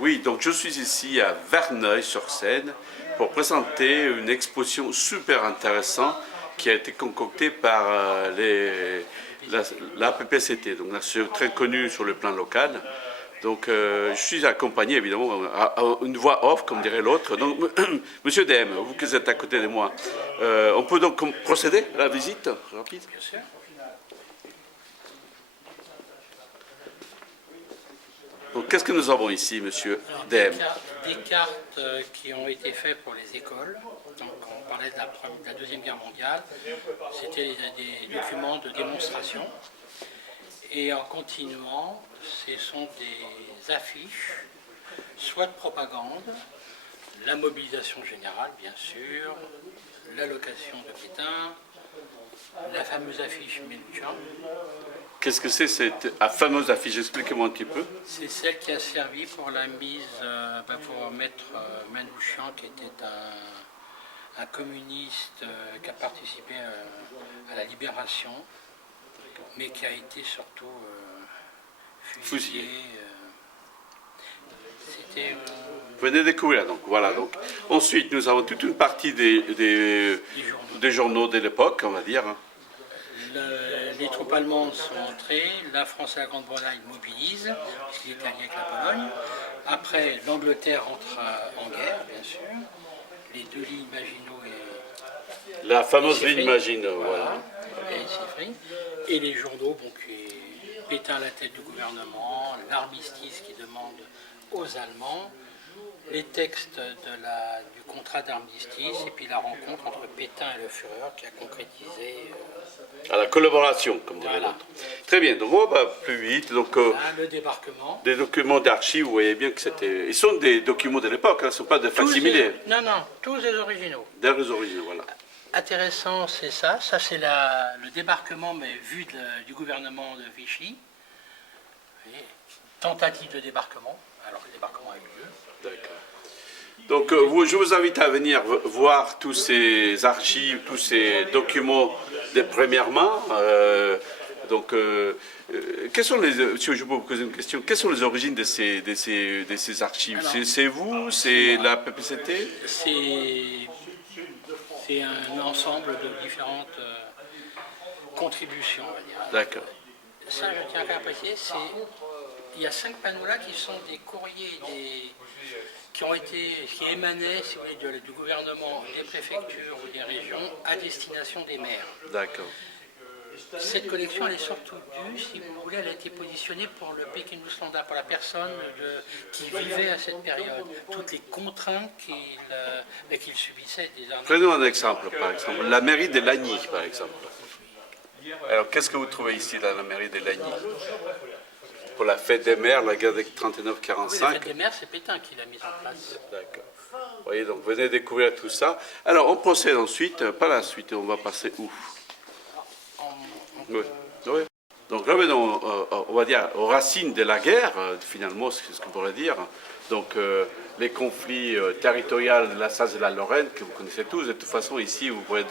Oui, donc je suis ici à Verneuil-sur-Seine pour présenter une exposition super intéressante qui a été concoctée par la PPCT, donc l'association très connue sur le plan local. Donc je suis accompagné évidemment à une voix off, comme dirait l'autre. Donc Monsieur DM, vous qui êtes à côté de moi, on peut donc procéder à la visite rapide? Bien sûr. Donc qu'est-ce que nous avons ici, Monsieur Alors, DM? des cartes qui ont été faites pour les écoles. Donc, on parlait de la Deuxième Guerre mondiale. C'était des documents de démonstration. Et en continuant, ce sont des affiches, soit de propagande, la mobilisation générale, bien sûr, l'allocation de Pétain, la fameuse affiche Mélenchon. Qu'est-ce que c'est cette fameuse affiche? Expliquez-moi un petit peu. C'est celle qui a servi pour la mise, pour mettre Manouchian, qui était un communiste qui a participé à la libération, mais qui a été surtout fusillé. C'était... Vous venez de découvrir, donc voilà. Donc. Ensuite, nous avons toute une partie des journaux de l'époque, on va dire. Les troupes allemandes sont entrées, la France et la Grande-Bretagne mobilisent, puisqu'il est allié avec la Pologne. Après, l'Angleterre entre en guerre, bien sûr. Les deux lignes Maginot et... La fameuse ligne Maginot, voilà. Et les journaux, bon, Pétain à la tête du gouvernement, l'armistice qui demande aux Allemands, les textes du contrat d'armistice et puis la rencontre entre Pétain et le Führer qui a concrétisé... à la collaboration, comme dirait l'autre. Très bien, donc on va plus vite. Donc, le débarquement. Des documents d'archives, vous voyez bien que c'était... Ils sont des documents de l'époque, hein, ce ne sont pas des facsimilés. Non, tous des originaux. Des originaux, voilà. Intéressant, c'est ça. Ça, c'est le débarquement, mais vu du gouvernement de Vichy. Tentative de débarquement, alors le débarquement a eu lieu. D'accord. Donc je vous invite à venir voir tous ces archives, tous ces documents de première main. Quelles sont les, si je peux vous poser une question, quelles sont les origines de ces archives? C'est vous? C'est la PPCT? C'est un ensemble de différentes contributions, on va dire. D'accord. Ça, je tiens à apprécier, il y a 5 panneaux là qui sont des courriers qui émanaient, si vous voulez, du gouvernement, des préfectures ou des régions à destination des maires. D'accord. Cette collection, elle est surtout due, si vous voulez, elle a été positionnée pour le Pékin-Ouslanda, pour la personne qui vivait à cette période. Toutes les contraintes qu'il subissait. Prenons un exemple, par exemple, la mairie de Lagny, par exemple. Alors, qu'est-ce que vous trouvez ici dans la mairie de Lagny? Pour la fête des mères, la guerre de 39-45. La fête des mères, c'est Pétain qui l'a mise en place. D'accord. Vous voyez, donc venez découvrir tout ça. Alors, on procède ensuite, par la suite, on va passer où? Oui. Oui. Donc, revenons, on va dire, aux racines de la guerre, finalement, c'est ce qu'on pourrait dire. Donc, les conflits territoriaux de l'Alsace et de la Lorraine, que vous connaissez tous. De toute façon, ici, vous pourrez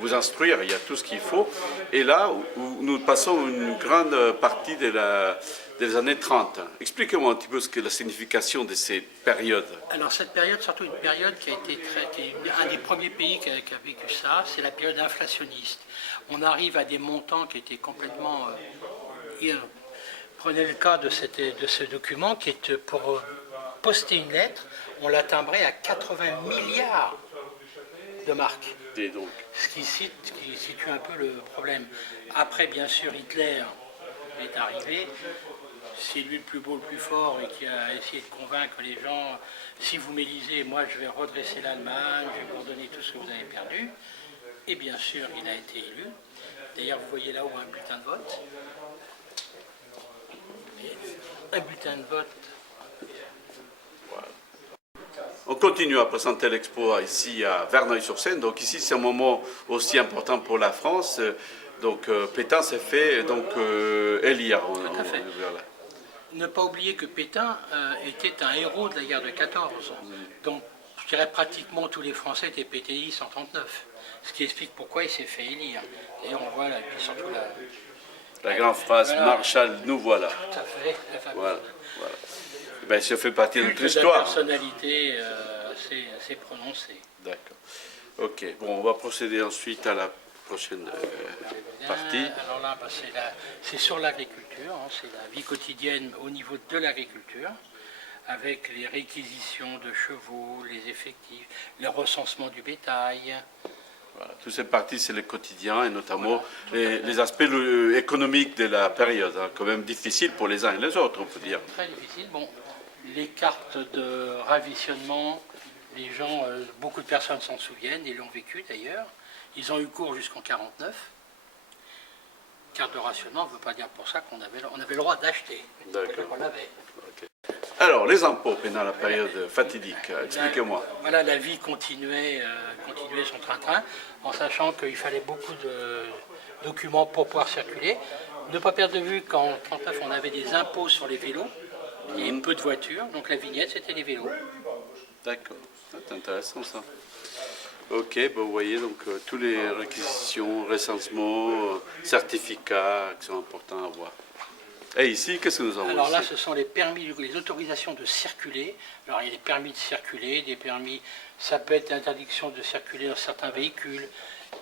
vous instruire, il y a tout ce qu'il faut. Et là, où nous passons une grande partie des années 30. Expliquez-moi un petit peu ce que la signification de ces périodes. Alors, cette période, surtout une période qui a été un des premiers pays qui a vécu ça, c'est la période inflationniste. On arrive à des montants qui étaient complètement... Prenez le cas de ce document qui est pour poster une lettre, on l'a timbré à 80 milliards de marques. Et donc. Ce qui situe un peu le problème. Après, bien sûr, Hitler est arrivé. C'est lui le plus beau, le plus fort et qui a essayé de convaincre les gens, si vous m'élisez, moi je vais redresser l'Allemagne, je vais vous redonner tout ce que vous avez perdu. Et bien sûr, il a été élu. D'ailleurs, vous voyez là-haut un bulletin de vote. Un bulletin de vote. Voilà. On continue à présenter l'expo ici à Verneuil-sur-Seine. Donc ici, c'est un moment aussi important pour la France. Donc Pétain s'est fait élire. Tout à fait. Ne pas oublier que Pétain était un héros de la guerre de 14. Donc, je dirais pratiquement tous les Français étaient pétéistes en 1939. Ce qui explique pourquoi il s'est fait élire. D'ailleurs, on voit là, et puis surtout la grande phrase, voilà. Marshall, nous voilà. Tout à fait. Voilà, voilà. Ben, ça fait partie de notre culte de la histoire. personnalité s'est prononcé. D'accord. Ok, bon, on va procéder ensuite à la prochaine partie. Alors là, bah, c'est sur l'agriculture, hein, c'est la vie quotidienne au niveau de l'agriculture, avec les réquisitions de chevaux, les effectifs, le recensement du bétail. Voilà, toutes ces parties, c'est le quotidien et notamment les aspects économiques de la période, hein, quand même difficile pour les uns et les autres, on peut dire. Très difficile. Bon, les cartes de ravisionnement, les gens, beaucoup de personnes s'en souviennent et l'ont vécu d'ailleurs. Ils ont eu cours jusqu'en 49. Carte de rationnement ne veut pas dire pour ça qu'on avait le droit d'acheter. D'accord. On l'avait. Ok. Alors, les impôts pendant la période fatidique, expliquez-moi. Voilà, la vie continuait son train-train, en sachant qu'il fallait beaucoup de documents pour pouvoir circuler. Ne pas perdre de vue qu'en 1939, on avait des impôts sur les vélos, et peu de voitures, donc la vignette, c'était les vélos. D'accord, c'est intéressant ça. Ok, ben, vous voyez donc tous les réquisitions, recensements, certificats qui sont importants à voir. Et ici, qu'est-ce que nous avons Alors là, ici? ce sont les permis, les autorisations de circuler. Alors il y a des permis de circuler, des permis, ça peut être l'interdiction de circuler dans certains véhicules,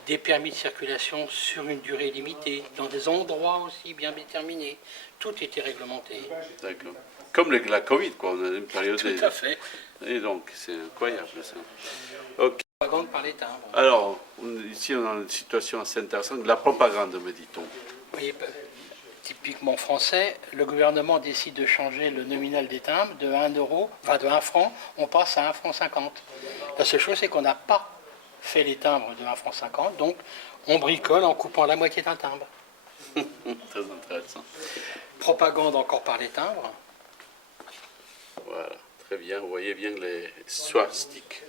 des permis de circulation sur une durée limitée, dans des endroits aussi bien déterminés. Tout était réglementé. D'accord. Comme la Covid, quoi, on a une période... Tout à fait. Et donc, c'est incroyable ça. Ok. Propagande par les timbres. Alors, ici, on a une situation assez intéressante, de la propagande, me dit-on. Vous voyez, typiquement français, le gouvernement décide de changer le nominal des timbres de 1 euro, enfin de 1 franc, on passe à 1 franc 50. La seule chose, c'est qu'on n'a pas fait les timbres de 1 franc 50, donc on bricole en coupant la moitié d'un timbre. Très intéressant. Propagande encore par les timbres. Voilà, très bien, vous voyez bien les swastiques.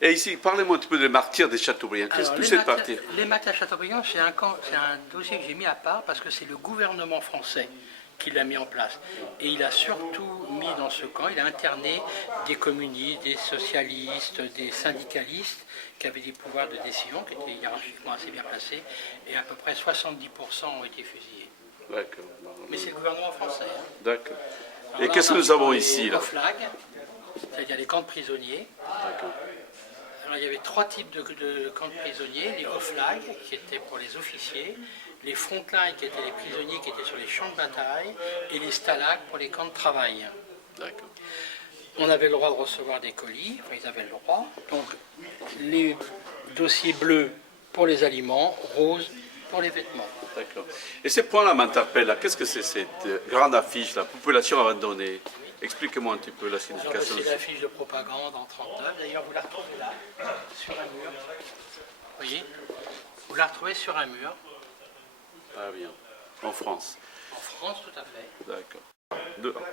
Et ici, parlez-moi un petit peu des martyrs des Chateaubriand. Qu'est-ce que c'est cette partie? Les martyrs de Chateaubriand, c'est un dossier que j'ai mis à part parce que c'est le gouvernement français qui l'a mis en place. Et il a surtout mis dans ce camp, il a interné des communistes, des socialistes, des syndicalistes qui avaient des pouvoirs de décision, qui étaient hiérarchiquement assez bien placés, et à peu près 70% ont été fusillés. D'accord. Mais c'est le gouvernement français. Hein. D'accord. Alors Et là, qu'est-ce on que a nous avons les ici, là? flags, c'est-à-dire les camps de prisonniers. D'accord. Alors, il y avait 3 types de camps de prisonniers, les off-flag, qui étaient pour les officiers, les frontline, qui étaient les prisonniers qui étaient sur les champs de bataille, et les stalag pour les camps de travail. D'accord. On avait le droit de recevoir des colis, enfin, ils avaient le droit. Donc, les dossiers bleus pour les aliments, roses pour les vêtements. D'accord. Et ces points-là m'interpellent. Là. Qu'est-ce que c'est cette grande affiche, la population abandonnée? Expliquez-moi un petit peu la Alors, signification. c'est l'affiche de propagande en 1939. D'ailleurs, vous la retrouvez là, sur un mur. Vous voyez? Vous la retrouvez sur un mur. Ah bien. En France. En France, tout à fait. D'accord.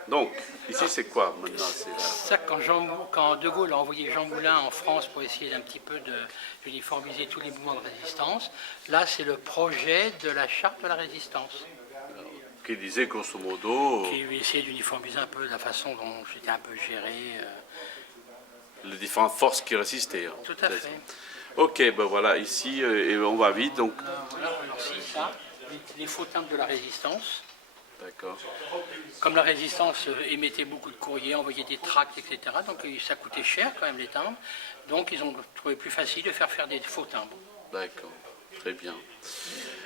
Donc, ici, c'est quoi maintenant? Ça, quand De Gaulle a envoyé Jean Moulin en France pour essayer d'un petit peu d'uniformiser tous les mouvements de résistance, là, c'est le projet de la charte de la résistance. Qui disait grosso modo Qui essayait d'uniformiser un peu la façon dont j'étais un peu géré. les différentes forces qui résistaient. Hein. Tout à fait. Ok, ben voilà, ici, et on va vite, donc... Voilà, alors si, ça, les faux timbres de la résistance. D'accord. Comme la résistance émettait beaucoup de courriers, envoyait des tracts, etc., donc ça coûtait cher quand même les timbres, donc ils ont trouvé plus facile de faire des faux timbres. D'accord, très bien.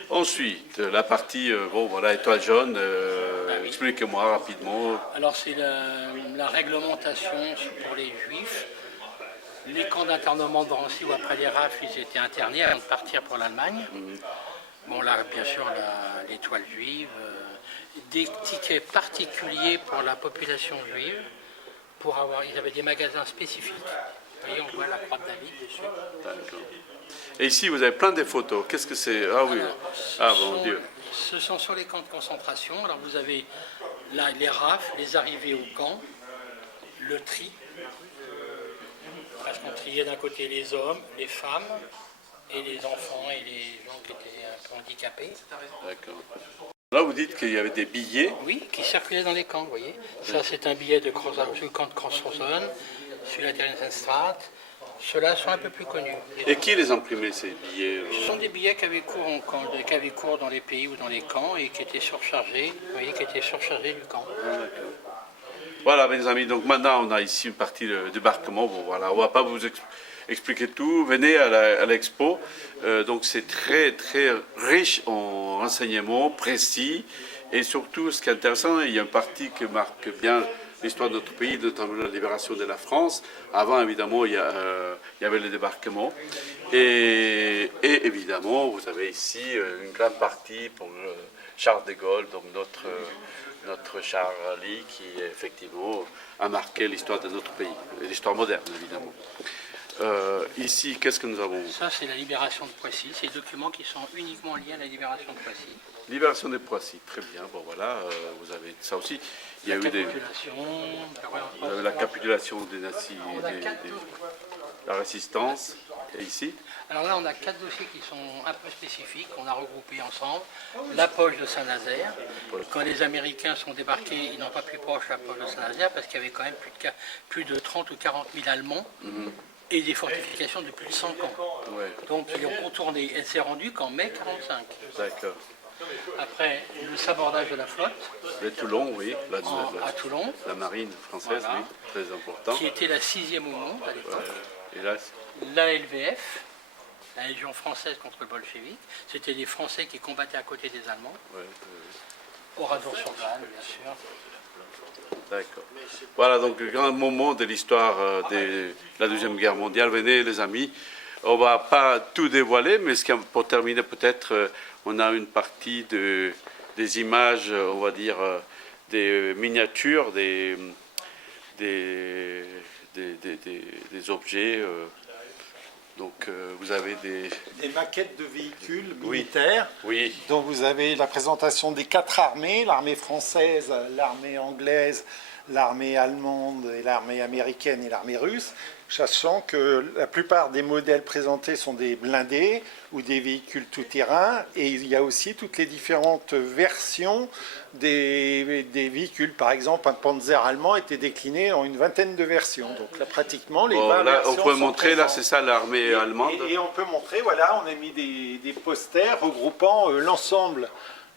Ensuite, la partie, bon voilà, étoile jaune, oui. expliquez-moi rapidement. Alors c'est la réglementation pour les juifs. Les camps d'internement de Drancy ou après les rafles, ils étaient internés avant de partir pour l'Allemagne. Bon là, bien sûr, l'étoile juive, des tickets particuliers pour la population juive, ils avaient des magasins spécifiques. Vous voyez, on voit la croix de David dessus. D'accord. Et ici, vous avez plein de photos. Qu'est-ce que c'est? Ah oui. Ah mon Dieu. Ce sont sur les camps de concentration. Alors vous avez là les rafles, les arrivées au camp, le tri. Parce qu'on triait d'un côté les hommes, les femmes, et les enfants et les gens qui étaient un peu handicapés. D'accord. Là, vous dites qu'il y avait des billets. Oui, qui circulaient dans les camps, vous voyez. Ça, c'est un billet sur le camp de Crossrosen, sur la Theresienstadt. Ceux-là sont un peu plus connus. Et qui les imprimait, ces billets? Ce sont des billets qui avaient cours dans les pays ou dans les camps et qui étaient surchargés, vous voyez, qui étaient surchargés du camp. Ah, d'accord. Voilà, mes amis, donc maintenant on a ici une partie de débarquement. Bon, voilà, on ne va pas vous expliquer tout. Venez à l'expo. Donc c'est très, très riche en renseignements précis. Et surtout, ce qui est intéressant, il y a une partie qui marque bien l'histoire de notre pays, notamment la libération de la France. Avant, évidemment, il y avait le débarquement. Et évidemment, vous avez ici une grande partie pour Charles de Gaulle, donc notre Charlie, qui effectivement a marqué l'histoire de notre pays, l'histoire moderne, évidemment. Ici, qu'est-ce que nous avons? Ça, c'est la libération de Poissy. C'est des documents qui sont uniquement liés à la libération de Poissy. Libération de Poissy, très bien. Bon, voilà, vous avez ça aussi. Il y a eu la capitulation des nazis, la résistance. Et ici? Alors là, on a 4 dossiers qui sont un peu spécifiques, qu'on a regroupés ensemble. La poche de Saint-Nazaire. Quand les Américains sont débarqués, ils n'ont pas pu proche la poche de Saint-Nazaire parce qu'il y avait quand même plus de 30 ou 40 000 Allemands et des fortifications de plus de 100 ans. Ouais. Donc ils ont contourné. Elle s'est rendue qu'en mai 1945. D'accord. Après, le sabordage de la flotte. Le Toulon, oui. À Toulon. La marine française, Voilà. oui, très important. Qui était la 6e au monde à l'époque. Et là, La LVF, la Légion française contre le bolchevique. C'était les Français qui combattaient à côté des Allemands. Oradour-sur-Glane, bien sûr. D'accord. Voilà donc le grand moment de l'histoire de la Deuxième Guerre mondiale. Venez les amis, on ne va pas tout dévoiler, mais pour terminer peut-être, on a une partie des images, on va dire, des miniatures, des objets. Donc vous avez des maquettes de véhicules militaires. Oui. Donc vous avez la présentation des 4 armées, l'armée française, l'armée anglaise, l'armée allemande et l'armée américaine et l'armée russe, sachant que la plupart des modèles présentés sont des blindés ou des véhicules tout-terrain, et il y a aussi toutes les différentes versions des véhicules. Par exemple, un Panzer allemand était décliné en une vingtaine de versions. Donc là, pratiquement, les 20 là, versions on peut sont montrer, là, présentes. c'est ça l'armée allemande. Et on peut montrer, voilà, on a mis des posters regroupant l'ensemble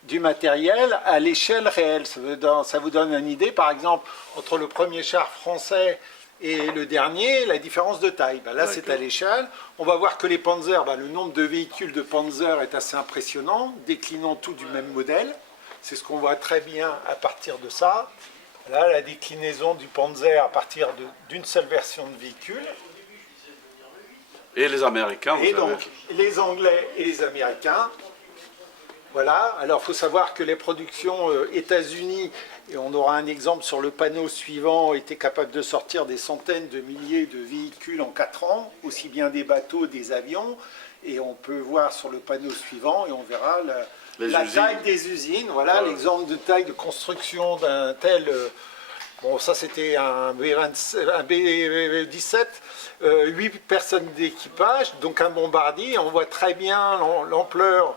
du matériel à l'échelle réelle. Ça vous donne une idée, par exemple, entre le premier char français et le dernier, la différence de taille. Là, c'est à l'échelle. On va voir que les Panzers, le nombre de véhicules de Panzer est assez impressionnant, déclinant tout du même modèle. C'est ce qu'on voit très bien à partir de ça. Là, la déclinaison du Panzer à partir d'une seule version de véhicule. Et les Américains, vous Et savez. donc, les Anglais et les Américains. Voilà, alors il faut savoir que les productions États-Unis, et on aura un exemple sur le panneau suivant, étaient capables de sortir des centaines de milliers de véhicules en 4 ans, aussi bien des bateaux, des avions, et on peut voir sur le panneau suivant, et on verra la taille des usines. Voilà l'exemple de taille de construction d'un tel... Bon, ça c'était un B-17, 8 personnes d'équipage, donc un bombardier, on voit très bien l'ampleur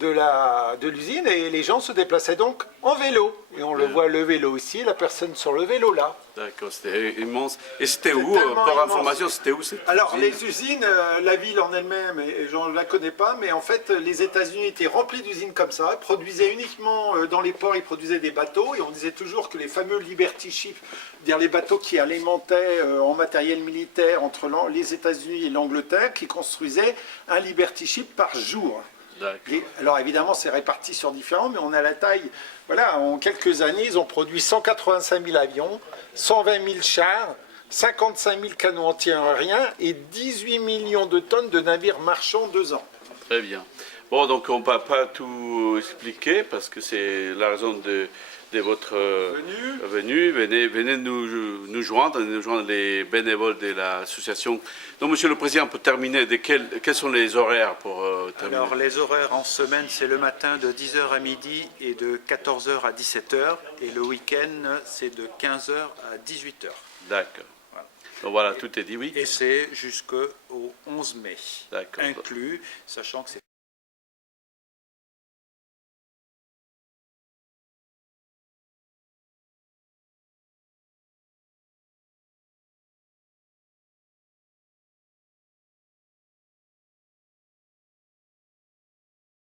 de l'usine, et les gens se déplaçaient donc en vélo. Et on le voit, le vélo ici, la personne sur le vélo là. D'accord, c'était immense. Et c'était où, tellement par immense. information, c'était où cette Alors usine? les usines, la ville en elle-même, je ne la connais pas, mais en fait les États-Unis étaient remplis d'usines comme ça, ils produisaient uniquement dans les ports, ils produisaient des bateaux, et on disait toujours que les fameux Liberty Ships, c'est-à-dire les bateaux qui alimentaient en matériel militaire entre les États-Unis et l'Angleterre, qui construisaient un Liberty Ship par jour. Alors évidemment c'est réparti sur différents, mais on a la taille, voilà, en quelques années ils ont produit 185 000 avions, 120 000 chars, 55 000 canons anti-aériens et 18 millions de tonnes de navires marchands en 2 ans. Très bien. Bon, donc on ne va pas tout expliquer parce que c'est la raison de votre venue. Venez nous joindre les bénévoles de l'association. Donc, Monsieur le Président, pour terminer, quels sont les horaires pour terminer? Alors, les horaires en semaine, c'est le matin de 10h à midi et de 14h à 17h. Et le week-end, c'est de 15h à 18h. D'accord. Donc voilà, tout est dit, oui. Et c'est jusqu'au 11 mai, D'accord. inclus, sachant que c'est